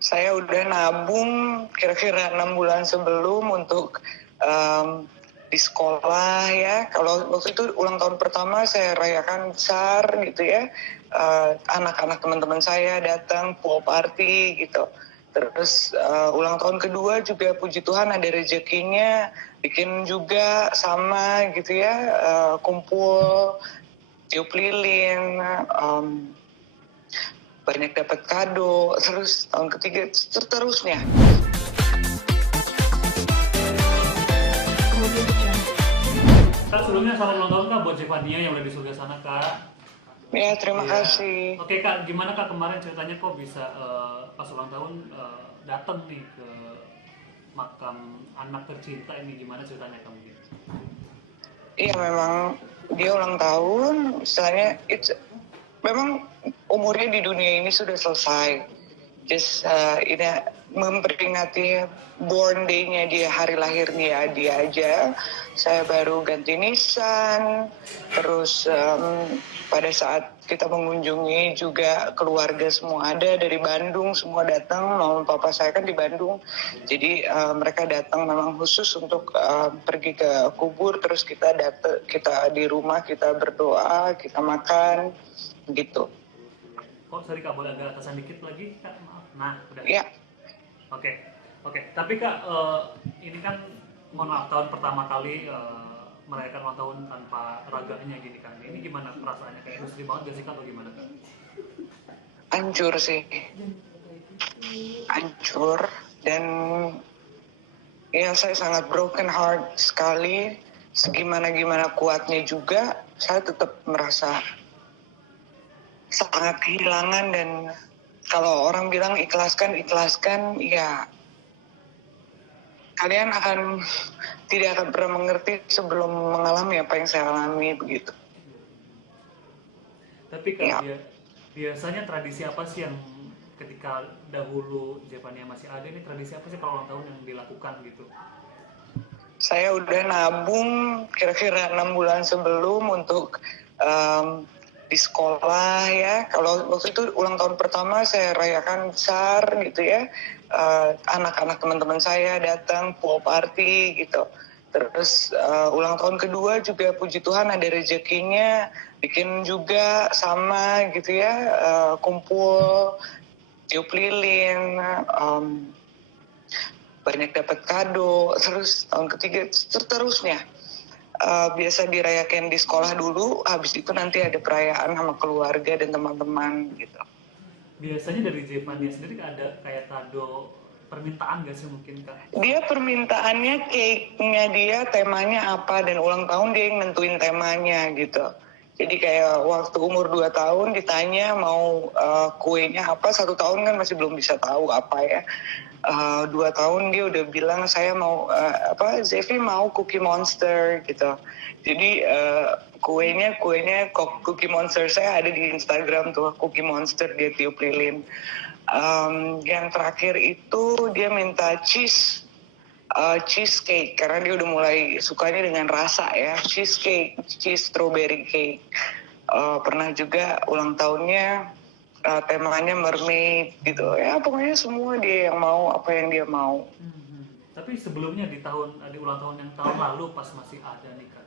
Saya udah nabung kira-kira 6 bulan sebelum untuk di sekolah ya. Kalau waktu itu ulang tahun pertama saya rayakan besar gitu ya. Anak-anak teman-teman saya datang pool party gitu. Terus ulang tahun kedua juga puji Tuhan ada rezekinya bikin juga sama gitu ya, kumpul tiup lilin, banyak dapat kado, terus tahun ketiga seterusnya. Kak, sebelumnya selamat ulang tahun Kak buat Zevania yang udah di surga sana Kak. Ya, terima Iya. kasih. Oke Kak, gimana Kak kemarin ceritanya kok bisa pas ulang tahun datang nih ke makam anak tercinta ini, gimana ceritanya Kak mungkin? Iya, memang dia ulang tahun, istilahnya memang umurnya di dunia ini sudah selesai. Just ini memperingati born day-nya dia, hari lahirnya dia aja. Saya baru ganti nisan, terus pada saat kita mengunjungi juga keluarga semua ada dari Bandung, semua datang. Mama papa saya kan di Bandung, jadi mereka datang memang khusus untuk pergi ke kubur. Terus kita di rumah kita berdoa, kita makan gitu. Oh sorry Kak, boleh agak atasan dikit lagi Kak, maaf. Nah udah. Ya. Oke, oke. Tapi Kak, ini kan mohon maaf tahun pertama kali merayakan ulang tahun tanpa raganya gini kan. Ini gimana perasaannya? Kayak industri banget gak sih Kak atau gimana Kak? Hancur sih, hancur, dan ya saya sangat broken heart sekali. Segimana kuatnya juga saya tetap merasa sangat kehilangan. Dan kalau orang bilang ikhlaskan ya kalian tidak akan pernah mengerti sebelum mengalami apa yang saya alami begitu. Tapi Kak, Ya. biasanya tradisi apa sih yang ketika dahulu Zevania masih ada, ini tradisi apa sih kalau ulang tahun yang dilakukan gitu? Saya udah nabung kira-kira 6 bulan sebelum untuk di sekolah ya. Kalau waktu itu ulang tahun pertama saya rayakan besar gitu ya. Anak-anak teman-teman saya datang pool party gitu. Terus ulang tahun kedua juga puji Tuhan ada rezekinya bikin juga sama gitu ya, kumpul tiup lilin, banyak dapat kado. Terus tahun ketiga seterusnya. Biasa dirayakan di sekolah dulu, habis itu nanti ada perayaan sama keluarga dan teman-teman gitu. Biasanya dari Zevania sendiri ada kayak kado permintaan gak sih mungkin Kak? Dia permintaannya cake-nya dia temanya apa, dan ulang tahun dia yang nentuin temanya gitu. Jadi kayak waktu umur 2 tahun ditanya mau kuenya apa, 1 tahun kan masih belum bisa tahu apa ya. 2 tahun dia udah bilang saya mau Zevi mau Cookie Monster gitu. Jadi kuenya Cookie Monster, saya ada di Instagram tuh, Cookie Monster dia tiup lilin. Yang terakhir itu dia minta cheesecake karena dia udah mulai sukanya dengan rasa ya, cheese strawberry cake. Pernah juga ulang tahunnya temanya mermaid gitu ya, pokoknya semua dia yang mau apa yang dia mau. Tapi sebelumnya di ulang tahun yang tahun lalu pas masih ada nih Kak,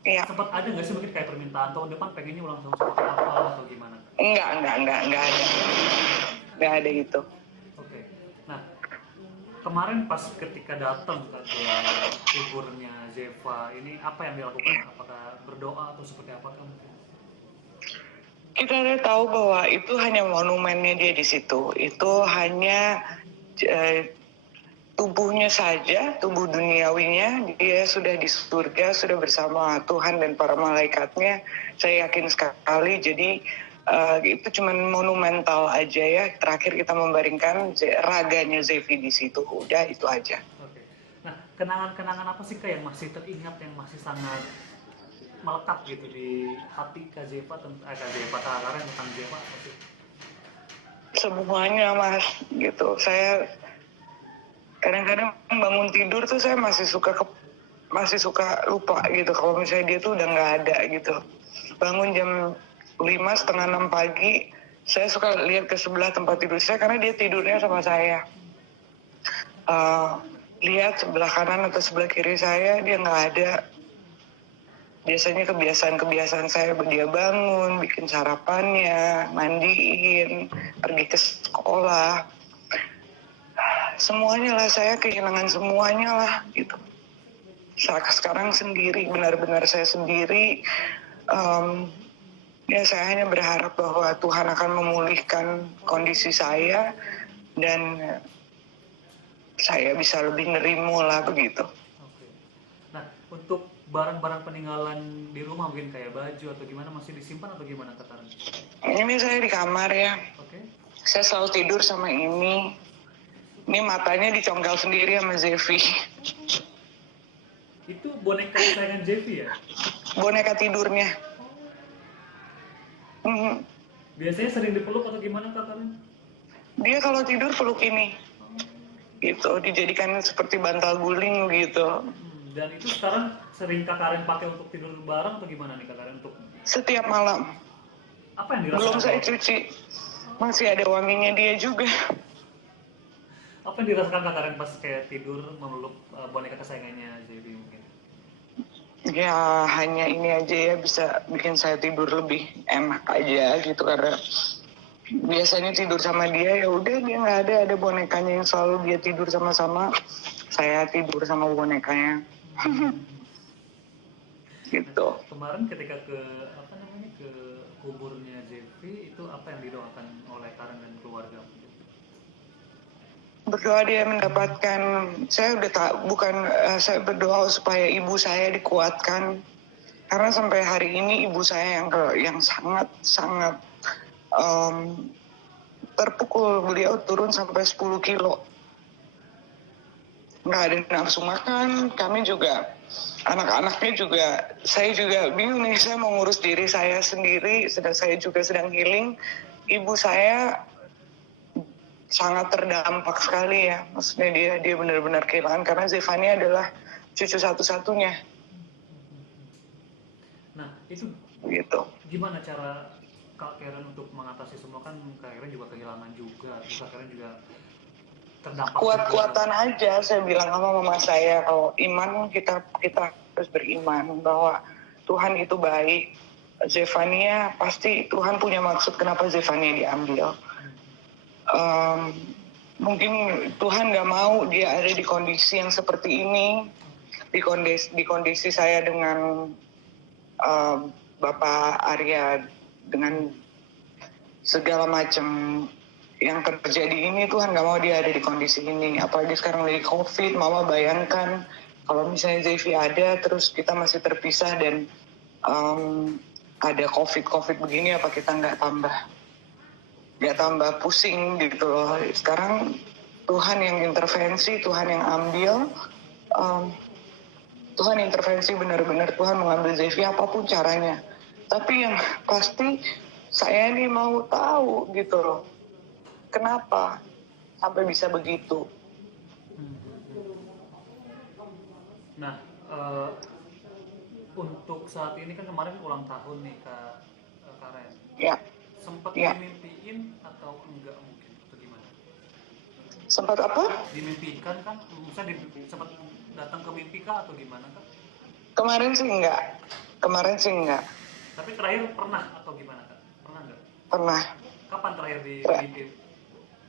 Iya. sempat ada nggak sih mungkin kayak permintaan tahun depan pengennya ulang tahun seperti apa atau gimana Kak? Nggak ada gitu. Oke. Nah, kemarin pas ketika datang ke kuburnya Zeva ini apa yang dilakukan? Apakah berdoa atau seperti apa kan? Kita tahu bahwa itu hanya monumennya dia di situ. Itu hanya tubuhnya saja, tubuh duniawinya dia sudah di surga, sudah bersama Tuhan dan para malaikatnya. Saya yakin sekali. Jadi itu cuma monumental aja ya. Terakhir kita membaringkan raganya Zevi di situ. Udah itu aja. Oke. Nah, kenangan-kenangan apa sih Kak yang masih teringat, yang masih sangat melekat gitu di hati Kak Zeva tentang tentang Zeva apa sih? Semuanya Mas gitu. Saya kadang-kadang bangun tidur tuh saya masih suka lupa gitu kalau misalnya dia tuh udah nggak ada gitu. Bangun jam 5, setengah 6 pagi, Saya suka lihat ke sebelah tempat tidur saya karena dia tidurnya sama saya. Lihat sebelah kanan atau sebelah kiri saya, dia nggak ada. Biasanya kebiasaan saya dia bangun, bikin sarapannya, mandiin, pergi ke sekolah. Semuanya lah, saya kehilangan semuanya lah gitu. Sekarang sendiri, benar-benar saya sendiri. Ya saya hanya berharap bahwa Tuhan akan memulihkan kondisi saya dan saya bisa lebih nerimo lah begitu. Oke. Nah, untuk barang-barang peninggalan di rumah mungkin kayak baju atau gimana masih disimpan atau gimana Kak Karen? Ini saya di kamar ya. Oke. Saya selalu tidur sama ini. Ini matanya dicongkel sendiri sama Zevi. Itu boneka kesayangan Jeffy ya? Boneka tidurnya. Biasanya sering dipeluk atau gimana Kak Karen? Dia kalau tidur peluk ini. Gitu, dijadikan seperti bantal guling gitu. Dan itu sekarang sering Kak Karen pakai untuk tidur bareng atau gimana nih Kak Karen? Untuk Setiap malam. apa yang dirasakan? Belum saya cuci. Masih ada wanginya dia juga. Apa yang dirasakan Kak Karen pas kayak tidur memeluk boneka kesayangannya Jeffy mungkin? Ya hanya ini aja ya, bisa bikin saya tidur lebih enak aja gitu, karena biasanya tidur sama dia ya udah dia nggak ada bonekanya yang selalu dia tidur sama-sama, saya tidur sama bonekanya. Gitu. Kemarin ketika ke kuburnya Jeffy, itu apa yang didoakan oleh Karen dan keluarga? Berdoa dia mendapatkan, saya berdoa supaya ibu saya dikuatkan, karena sampai hari ini ibu saya yang sangat terpukul. Beliau turun sampai 10 kilo, nggak ada nafsu makan. Kami juga, anak-anaknya juga, saya juga bingung nih, saya mau ngurus diri saya sendiri, saya juga sedang healing. Ibu saya sangat terdampak sekali ya, maksudnya dia benar-benar kehilangan, karena Zevani adalah cucu satu-satunya. Nah itu Gitu. gimana cara Kak Karen untuk mengatasi semua? Kan Kak Karen juga kehilangan juga, terus Kak Karen juga terdampak. Kuat-kuatan aja, saya bilang sama mama saya, kalau iman kita harus beriman bahwa Tuhan itu baik. Zevania pasti Tuhan punya maksud kenapa Zevania diambil. Mungkin Tuhan nggak mau dia ada di kondisi yang seperti ini, di kondisi saya dengan Bapak Arya, dengan segala macam yang terjadi ini. Tuhan nggak mau dia ada di kondisi ini, apalagi sekarang lagi COVID. Mama bayangkan kalau misalnya Zevi ada terus kita masih terpisah dan ada COVID begini, apa kita nggak tambah pusing gitu loh. Sekarang Tuhan yang intervensi, Tuhan yang ambil, Tuhan intervensi benar-benar. Tuhan mengambil Zevi apapun caranya. Tapi yang pasti saya ini mau tahu gitu loh, kenapa sampai bisa begitu. Nah, untuk saat ini kan kemarin ulang tahun nih Kak Karen. Ya. Sempat Ya. dimimpiin atau enggak mungkin? Atau gimana? Sempat apa? Dimimpikan kan? Misalnya sempat datang ke mimpi Kak atau gimana Kak? Kemarin sih enggak. Tapi terakhir pernah atau gimana Kak? Pernah enggak? Pernah. Kapan terakhir di mimpi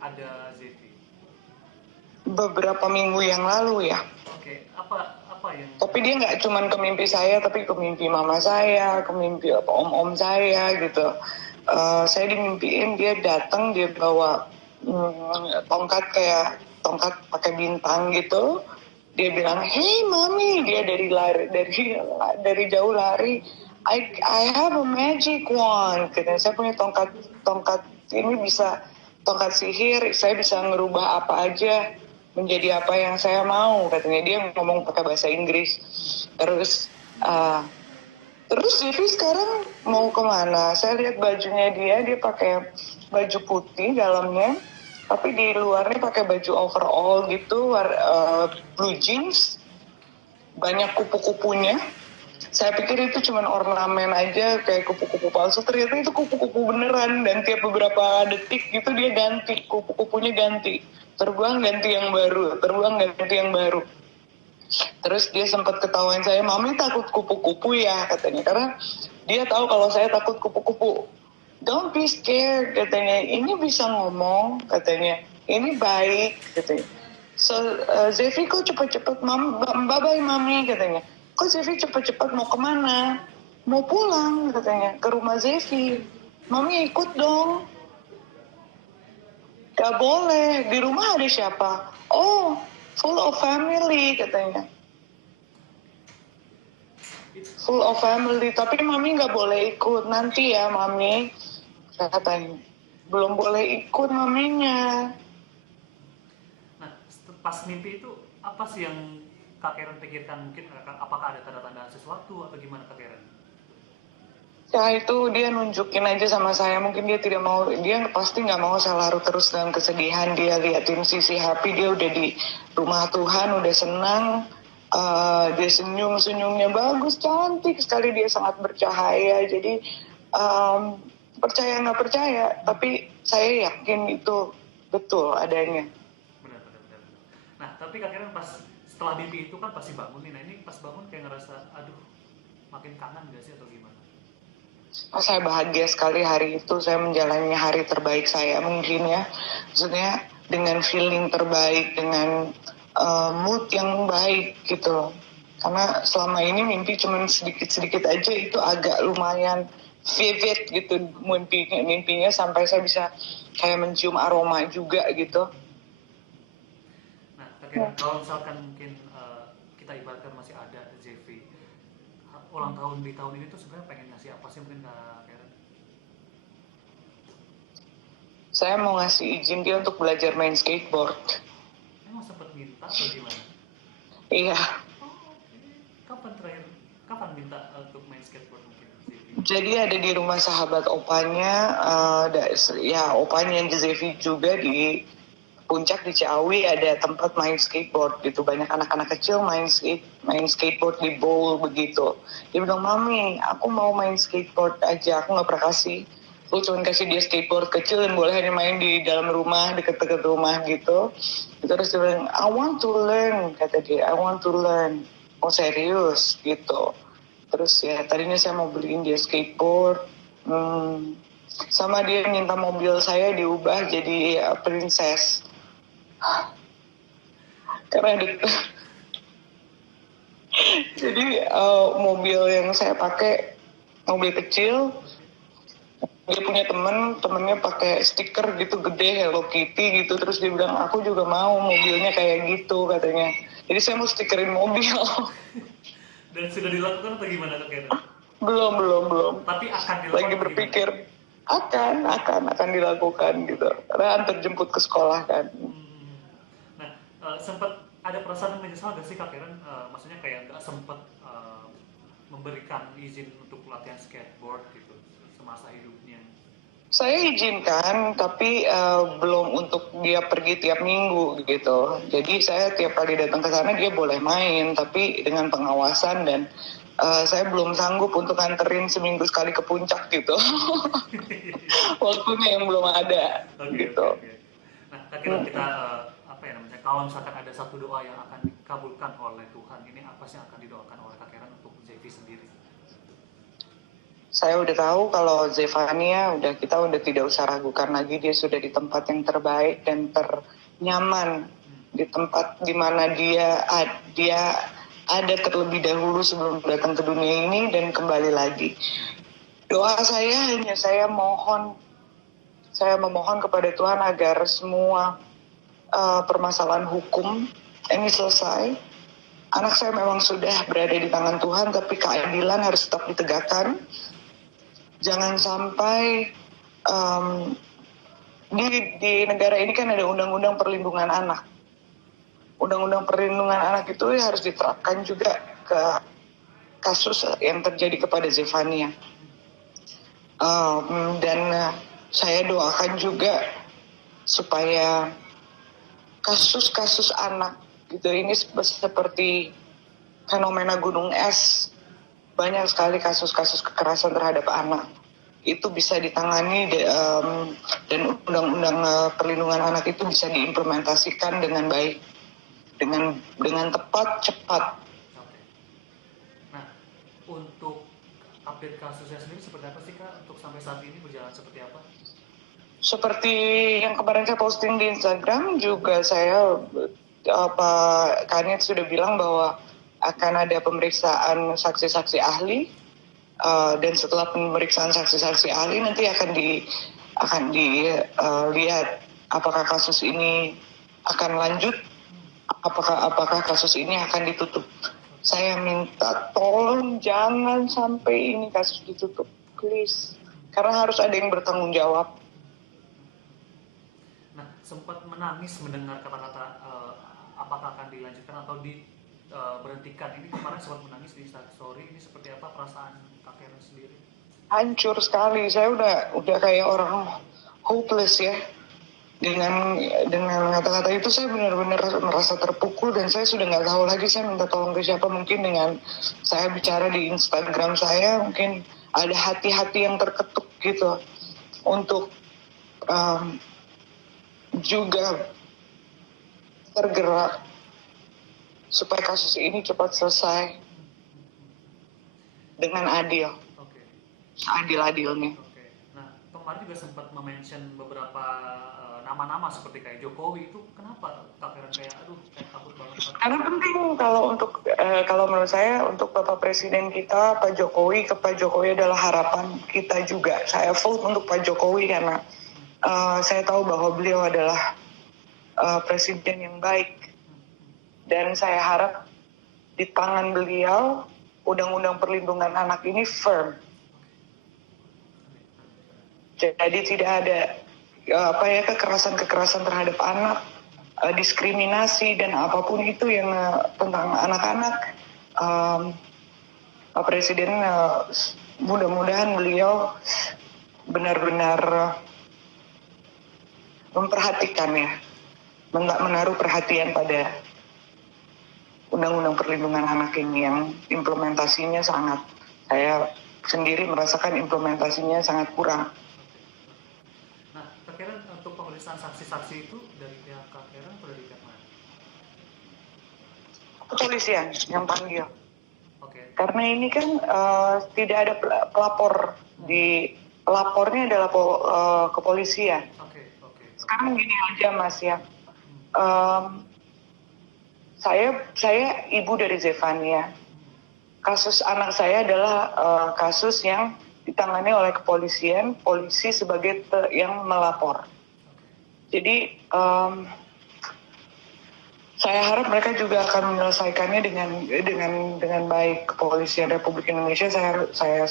ada Zevi? Beberapa minggu yang lalu ya. Oke, apa yang? Tapi dia nggak cuma ke mimpi saya, tapi ke mimpi mama saya, ke mimpi om-om saya gitu. Saya dimimpiin dia datang, dia bawa tongkat pakai bintang gitu. Dia bilang, "Hey mami," dia dari jauh lari. I have a magic wand. Katanya, saya punya tongkat ini, bisa tongkat sihir. Saya bisa ngerubah apa aja menjadi apa yang saya mau. Katanya, dia ngomong pakai bahasa Inggris. Terus Zevi sekarang mau kemana? Saya lihat bajunya dia pakai baju putih dalamnya, tapi di luarnya pakai baju overall gitu, blue jeans, banyak kupu-kupunya. Saya pikir itu cuma ornamen aja kayak kupu-kupu palsu, ternyata itu kupu-kupu beneran, dan tiap beberapa detik gitu dia ganti, kupu-kupunya ganti, terbuang ganti yang baru, terbuang ganti yang baru. Terus dia sempat ketawain saya, "Mami takut kupu-kupu ya," katanya, karena dia tahu kalau saya takut kupu-kupu. "Don't be scared," katanya, "ini bisa ngomong," katanya, "ini baik," katanya. "So, Zevi kok cepet-cepet, bye-bye Mami," katanya. "Kok Zevi cepet-cepet mau kemana?" "Mau pulang," katanya, "ke rumah Zevi." "Mami ikut dong." "Gak boleh, di rumah ada siapa?" "Oh, full of family," katanya. "Full of family, tapi Mami gak boleh ikut, nanti ya Mami," katanya. "Belum boleh ikut Maminya." Nah, pas mimpi itu apa sih yang Kak Karen pikirkan? Mungkin apakah ada tanda-tanda sesuatu atau gimana Kak Karen? Ya itu dia nunjukin aja sama saya, mungkin dia tidak mau, dia pasti nggak mau saya larut terus dalam kesedihan. Dia liatin sisi happy, dia udah di rumah Tuhan, udah senang, dia senyumnya bagus, cantik sekali, dia sangat bercahaya. Jadi percaya nggak percaya, tapi saya yakin itu betul adanya. Benar. Nah, tapi Kak Karen pas setelah mimpi itu kan pasti bangun nih. Nah, ini pas bangun kayak ngerasa, aduh, makin kangen gak sih atau gimana? Saya bahagia sekali hari itu, saya menjalani hari terbaik saya mungkin ya. Maksudnya dengan feeling terbaik, dengan mood yang baik gitu. Karena selama ini mimpi cuma sedikit-sedikit aja, itu agak lumayan vivid gitu mimpinya sampai saya bisa kayak mencium aroma juga gitu. Nah, Kak Karen, kalau misalkan mungkin kita ibaratkan masih ada JV, ulang tahun di tahun ini tuh sebenarnya pengen ngasih apa sih mungkin Kak Karen? Saya mau ngasih izin dia untuk belajar main skateboard. Emang sempet minta atau gimana? Iya. Oh, oke. Kapan minta untuk main skateboard mungkin JV? Jadi ada di rumah sahabat opanya, ya opanya Zevi juga di Puncak di Ciawi ada tempat main skateboard gitu. Banyak anak-anak kecil main skateboard di bowl begitu. Dia bilang, "Mami, aku mau main skateboard aja, aku nggak pernah kasih. Aku cuma kasih dia skateboard kecil dan boleh hanya main di dalam rumah, deket-deket rumah gitu." Terus dia bilang, "I want to learn," kata dia, "I want to learn." "Oh serius?" gitu. Terus ya tadinya saya mau beliin dia skateboard, sama dia minta mobil saya diubah jadi princess. Karena jadi mobil yang saya pakai mobil kecil, dia punya temennya pakai stiker gitu gede Hello Kitty gitu, terus dia bilang, "Aku juga mau mobilnya kayak gitu," katanya. Jadi saya mau stikerin mobil. Dan sudah dilakukan atau gimana Kak Karen? belum Tapi akan dilakukan lagi atau gimana? berpikir akan dilakukan gitu, karena antar jemput ke sekolah kan. Hmm. Nah, sempat ada perasaan menyesal gak sih Kak Karen? Maksudnya kayak nggak sempat memberikan izin untuk latihan skateboard gitu semasa hidupnya. Saya izinkan, tapi belum untuk dia pergi tiap minggu gitu. Jadi saya tiap kali datang ke sana dia boleh main, tapi dengan pengawasan, dan saya belum sanggup untuk nganterin seminggu sekali ke puncak gitu. Waktunya yang belum ada gitu. Oke. Nah, Kak kita apa ya namanya? Kalau misalkan ada satu doa yang akan dikabulkan oleh Tuhan, ini apa sih yang akan didoakan oleh Kak Karen untuk Zevi sendiri? Saya udah tahu kalau Zevania kita udah tidak usah ragukan lagi, dia sudah di tempat yang terbaik dan ternyaman, di tempat dimana dia ada terlebih dahulu sebelum datang ke dunia ini dan kembali lagi. Doa saya hanya saya memohon kepada Tuhan agar semua permasalahan hukum ini selesai. Anak saya memang sudah berada di tangan Tuhan, tapi keadilan harus tetap ditegakkan. Jangan sampai di negara ini kan ada undang-undang perlindungan anak. Undang-undang perlindungan anak itu harus diterapkan juga ke kasus yang terjadi kepada Zevania. Dan saya doakan juga supaya kasus-kasus anak gitu ini seperti fenomena gunung es banyak sekali kasus-kasus kekerasan terhadap anak. Itu bisa ditangani dan undang-undang perlindungan anak itu bisa diimplementasikan dengan baik, dengan tepat, cepat. Oke. Nah, untuk update kasusnya sendiri seperti apa sih Kak? Untuk sampai saat ini berjalan seperti apa? Seperti yang kemarin saya posting di Instagram juga, saya Pak Kanit sudah bilang bahwa akan ada pemeriksaan saksi-saksi ahli, dan setelah pemeriksaan saksi-saksi ahli nanti akan dilihat apakah kasus ini akan lanjut, apakah kasus ini akan ditutup. Saya minta tolong jangan sampai ini kasus ditutup, please, karena harus ada yang bertanggung jawab. Nah, sempat menangis mendengar kata-kata apakah akan dilanjutkan atau diberhentikan. Ini kemarin sempat menangis di Instastory. Ini seperti apa perasaan Kak Karen sendiri? Hancur sekali, saya udah kayak orang hopeless ya. Dengan kata-kata itu saya benar-benar merasa terpukul dan saya sudah nggak tahu lagi saya minta tolong ke siapa. Mungkin dengan saya bicara di Instagram saya, mungkin ada hati-hati yang terketuk gitu untuk juga tergerak supaya kasus ini cepat selesai dengan adil, Oke. seadil-adilnya. Oke. Nah, kemarin juga sempat mention beberapa nama-nama seperti kayak Jokowi itu. Kenapa Kak Karen kayak aduh kayak takut banget? Karena penting kalau menurut saya untuk Bapak Presiden kita Pak Jokowi adalah harapan kita juga. Saya vote untuk Pak Jokowi karena saya tahu bahwa beliau adalah presiden yang baik, dan saya harap di tangan beliau undang-undang perlindungan anak ini firm. Jadi tidak ada kekerasan terhadap anak, diskriminasi dan apapun itu yang tentang anak-anak. Pak Presiden mudah-mudahan beliau benar-benar memperhatikan ya, menaruh perhatian pada undang-undang perlindungan anak ini yang implementasinya saya sendiri merasakan implementasinya sangat kurang. Nah, Kak Karen untuk pemeriksaan saksi-saksi itu dari pihak Kak Karen atau dari pihak mana? Kepolisian yang panggil. Oke. Karena ini kan tidak ada pelapor, pelapornya adalah kepolisian. Oke. Sekarang gini aja Mas ya, saya ibu dari Zefania. Kasus anak saya adalah kasus yang ditangani oleh kepolisian, polisi sebagai yang melapor. Jadi saya harap mereka juga akan menyelesaikannya dengan baik. Kepolisian Republik Indonesia, saya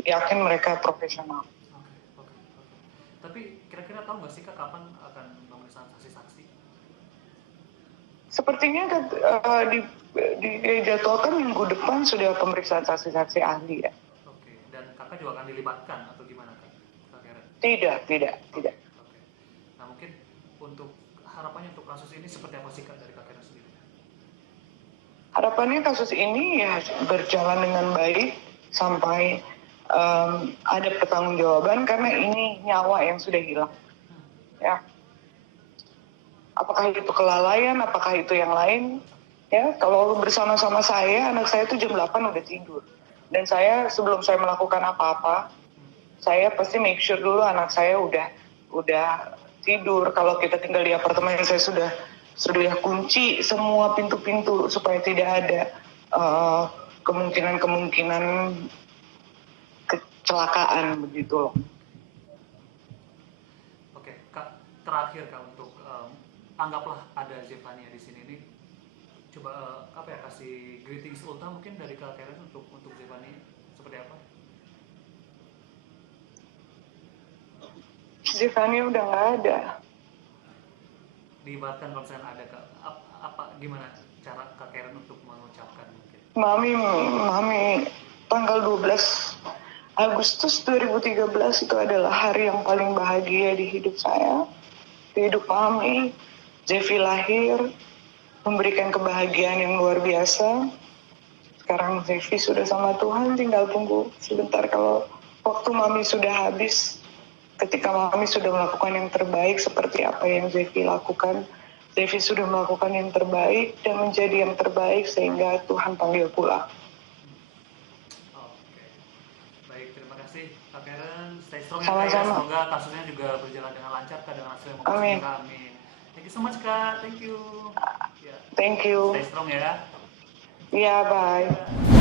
yakin mereka profesional. Oke. Tapi kira-kira tahu nggak sih Kak kapan akan pemeriksaan saksi-saksi? Sepertinya dijadwalkan minggu depan sudah pemeriksaan saksi-saksi ahli ya. Oke. Dan Kakak juga akan dilibatkan atau gimana Kak Karen? Tidak. Oke. Nah, mungkin untuk harapannya untuk kasus ini seperti apa sih Kak dari Kak Karen sendiri? Harapannya kasus ini ya berjalan dengan baik sampai ada pertanggungjawaban, karena ini nyawa yang sudah hilang. Ya. Apakah itu kelalaian, apakah itu yang lain? Ya, kalau bersama-sama saya, anak saya itu jam 8 udah tidur. Dan saya sebelum saya melakukan apa-apa, saya pasti make sure dulu anak saya udah tidur. Kalau kita tinggal di apartemen, saya sudah kunci semua pintu-pintu supaya tidak ada kemungkinan kecelakaan begitu loh. Oke, Kak, terakhir Kak untuk anggaplah ada Zefania di sini nih. Coba kasih greetings ulta mungkin dari Kak Karen untuk Zefania seperti apa? Zefania udah nggak ada. Diibaratkan kalau misalnya ada Kak, apa gimana cara Kak Karen untuk mengucapkan mungkin? Mami tanggal 12 Agustus 2013 itu adalah hari yang paling bahagia di hidup saya, di hidup Mami. Zefi lahir, memberikan kebahagiaan yang luar biasa. sekarang Zevi sudah sama Tuhan, tinggal tunggu sebentar kalau waktu Mami sudah habis. Ketika Mami sudah melakukan yang terbaik seperti apa yang Zevi lakukan, Zevi sudah melakukan yang terbaik dan menjadi yang terbaik sehingga Tuhan panggil pulang. Oke. Baik, terima kasih Kak Karen. Stay strong ya Kak ya. Sama-sama. Semoga kasusnya juga berjalan dengan lancar Kak, dengan hasil yang Amin. memuaskan. Amin. Thank you so much Kak. Thank you. Ya. Thank you. Stay strong ya. Yeah, bye. Ya.